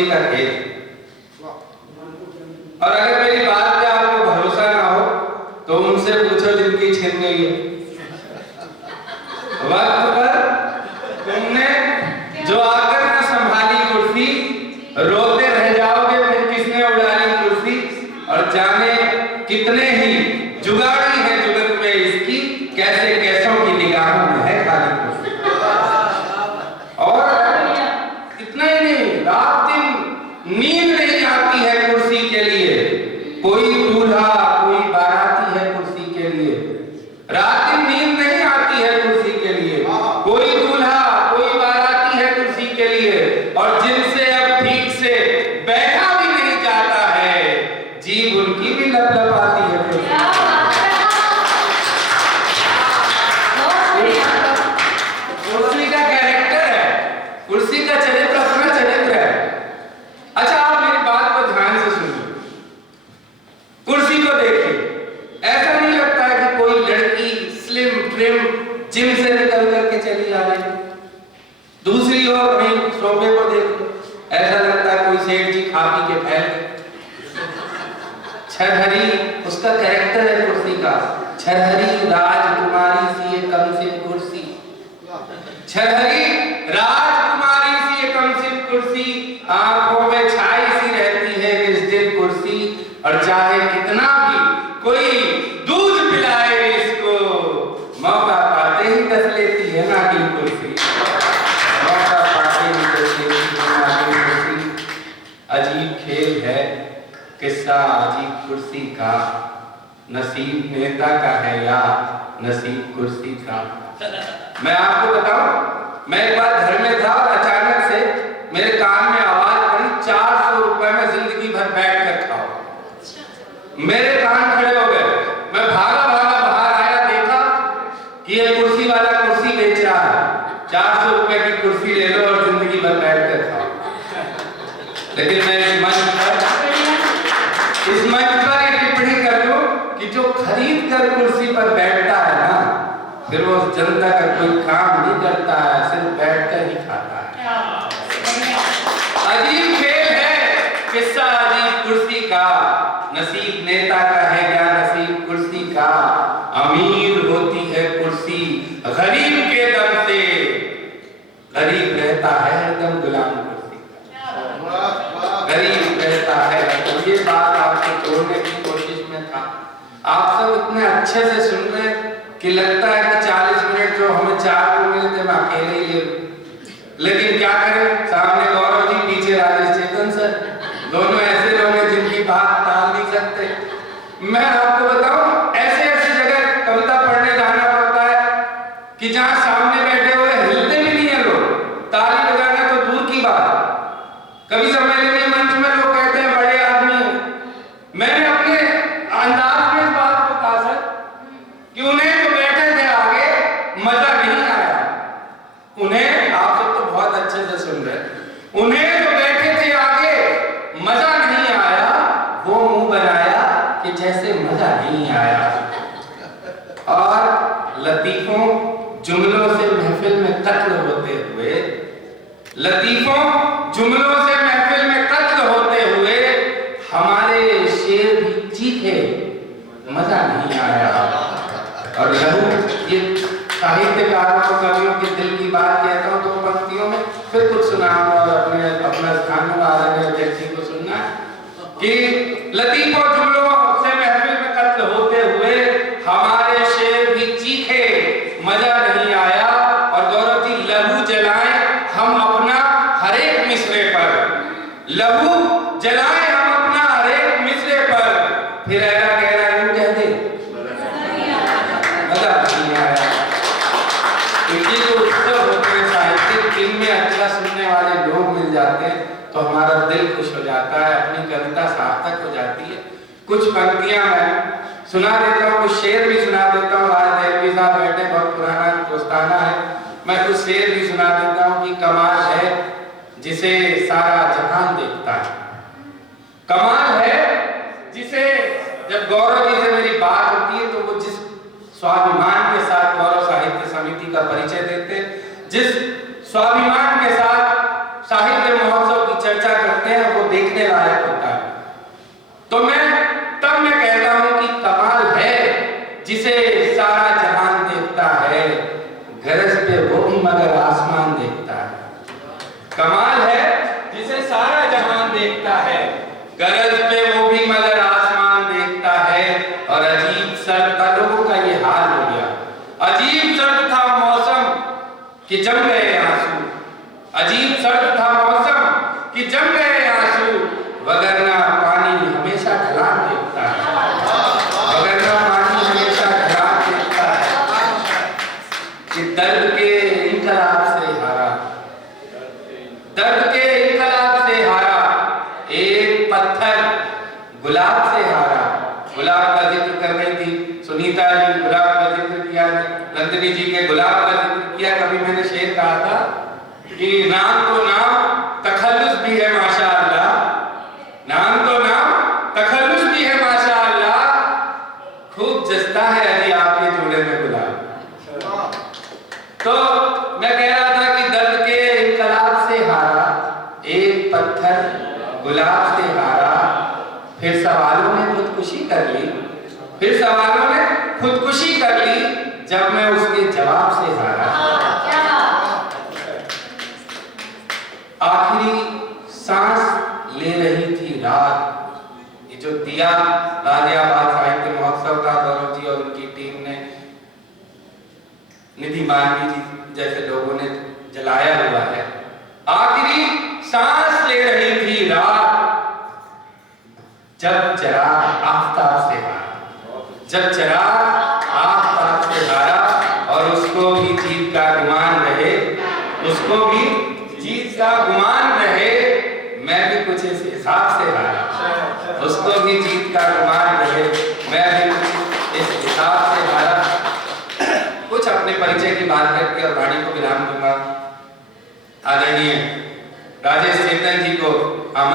कुर्सी का खेल। और अगर मेरी बात पे आपको भरोसा ना हो तो उनसे पूछो जिनकी छिन गई है। वक्त पर तुमने जो आकर न संभाली कुर्सी, रोते रह जाओगे फिर किसने उड़ानी कुर्सी। और जाने कितने ही जुगाड़ी है जुगत में इसकी, कैसे कैसों की निगाहों में है खाली कुर्सी। और इतना ही नहीं, रात दिन नींद नहीं आती है कुर्सी के लिए। कोई दूल्हा कोई बाराती है कुर्सी के लिए। रात दिन नींद नहीं आती है कुर्सी के लिए। कोई दूल्हा कोई बाराती है कुर्सी के लिए। और जिनसे अब ठीक से बैठा भी नहीं जाता है, जीभ उनकी भी लपलपाती है कुर्सी। कुर्सी का कैरेक्टर है, कुर्सी का चरित्र अपना चरित्र है। अच्छा, आप मेरी बात को ध्यान से सुनिए। कुर्सी को देखिए, ऐसा नहीं लगता है कि कोई लड़की स्लिम ट्रिम जिम से निकल करके चली आ रही। दूसरी ओर वहीं सोफे को देखो, ऐसा लगता है कोई सेठ जी खा पी के फैल गए। छरहरी उसका कैरेक्टर है कुर्सी का। छरहरी राजकुमारी सी एक कमसिन कुर्सी। छरहरी राजकुमारी सी एक कमसिन कुर्सी, आंखों में छाई सी रहती है इस दिन कुर्सी। और चाहे कितना भी कोई दूध पिलाए इसको, मौका पाते ही कस लेती है नागिन कुर्सी। मौका पाते ही कस लेती है नागिन कुर्सी। अजीब खेल है किस्सा अजीब कुर्सी का, नसीब नेता का है या नसीब कुर्सी का। मैं आपको बताऊं, मैं एक बार घर में था और अचानक से मेरे कान में आवाज पड़ी, 400 रुपए में जिंदगी भर बैठ कर खाओ। मेरे कान खड़े हो गए। मैं भागा भागा बाहर आया, देखा कि ये कुर्सी वाला कुर्सी बेच रहा है। 400 रुपए की कुर्सी ले लो और जिंदगी भर बैठ कर खाओ। लेकिन मैं इस मंच पर ये टिप्पणी कर दूं कि जो खरीद कर कुर्सी पर बैठता है ना, फिर वो जनता का कोई काम नहीं करता है, सिर्फ बैठकर ही खाता है। अजीब खेल है किस्सा अजीब कुर्सी का, नसीब नेता का है क्या नसीब कुर्सी का। अमीर होती है कुर्सी गरीब के दम से, गरीब रहता है हरदम गुलाम कुर्सी का। गरीब रहता है, ये बात आपको तोड़ने की कोशिश में था। आप सब इतने अच्छे से सुन रहे कि लगता है कि 40 मिनट जो हमें 4 को मिलते मैं अकेले ही ले लूं। लेकिन क्या करें, सामने गौरव जी, पीछे राजेश चेतन सर, दोनों ऐसे लोग हैं जिनकी बात टाल नहीं सकते। मैं आपको बताऊं, ऐसे ऐसे जगह कविता पढ़ने जाना पड़ता है कि जहां सामने बैठे हुए हिलते भी नहीं है लोग, ताली बजाना तो दूर की बात। कभी सम्मेलन में मंच में लोग कहते हैं बड़े आदमी हैं। मैंने अपने अंदाज में इस बात को कहा सर कि उन्हें जो बैठे थे आगे मजा नहीं आया। उन्हें, आप सब तो बहुत अच्छे से सुन रहे, उन्हें जो बैठे थे आगे मजा नहीं आया। वो मुंह बनाया कि जैसे मजा नहीं आया। और लतीफों जुमलों से महफिल में कत्ल होते हुए, लतीफों जुमलों से महफिल में कत्ल होते हुए हमारे शेर भी चीखे, मजा नहीं आया। और लहू, ये साहित्यकारों और कवियों के दिल की बात कहता हूं तो पंक्तियों में फिर कुछ सुनाऊंगा और अपना स्थान वाले व्यक्ति को सुनना कि लतीफों जुमलों से महफिल में कत्ल होते हुए हमारे शेर भी चीखे, मजा नहीं आया। और गौरव जी, लहू जलाएं हम अपना हर एक मिसरे पर, लहू जलाएं हम अपना हर एक मिसरे पर, फिर ऐसा कहना यूं कह दे मजा नहीं आया। क्योंकि जो उत्सव होते हैं साहित्यिक, जिनमें अच्छा सुनने वाले लोग मिल जाते हैं तो हमारा दिल खुश हो जाता है, अपनी कविता सार्थक हो जाती है। कुछ पंक्तियां मैं सुना देता हूँ, कुछ शेर भी सुना देता हूँ। आज देवी साहब बैठे, बहुत पुराना दोस्ताना है, मैं कुछ शेर भी सुना देता हूँ कि कमाल है जिसे सारा जहान देखता है। कमाल है जिसे, जब गौरव जी से मेरी बात होती है तो वो जिस स्वाभिमान के साथ गौरव साहित्य समिति का परिचय देते, जिस स्वाभिमान के साथ साहित्य महोत्सव की चर्चा करते हैं, देखता है, गरज पे वो भी मगर आसमान देखता है। और अजीब सर्द था, लोगों का ये हाल हो गया। अजीब सर्द था मौसम कि जम गए आंसू, अजीब सर्द था मौसम कि जम गए आंसू। वगरना पानी हमेशा ढलान देखता है, वगरना पानी हमेशा ढलान देखता है। कि दर्द के इनकलाब से हारा, दर्द के इनकलाब से हारा, एक पत्थर गुलाब से हारा। गुलाब का जिक्र कर रही थी सुनीता जी, गुलाब का जिक्र किया, नंदिनी जी के गुलाब का जिक्र किया। कभी मैंने शेर कहा था कि नाम तो नाम तखल्लुस भी है माशाअल्लाह, नाम तो नाम तखल्लुस भी है माशाअल्लाह। खूब जस्ता है अजी आपके जोड़े में गुलाब। तो मैं कह रहा था कि दर्द के इनकलाब से हारा, एक पत्थर गुलाब से हारा। फिर सवालों ने खुदकुशी कर ली, फिर सवालों ने खुदकुशी कर ली जब मैं उसके जवाब से हारा। आखिरी सांस ले रही थी रात। ये जो दिया गाजियाबाद साहित्य महोत्सव का गौरव जी और उनकी टीम ने, निधि मानवी जी जैसे लोगों ने जलाया हुआ है। आखिरी सांस ले रही थी रात, जब चिराग आफताब से हारा, जब चिराग आफताब से हारा। और उसको भी जीत का गुमान रहे, उसको भी जीत का गुमान रहे। मैं भी कुछ इस हिसाब से हारा, उसको भी जीत का गुमान रहे, मैं भी कुछ इस हिसाब से हारा। कुछ अपने परिचय की बात करके और वाणी को विराम दूंगा। आदरणीय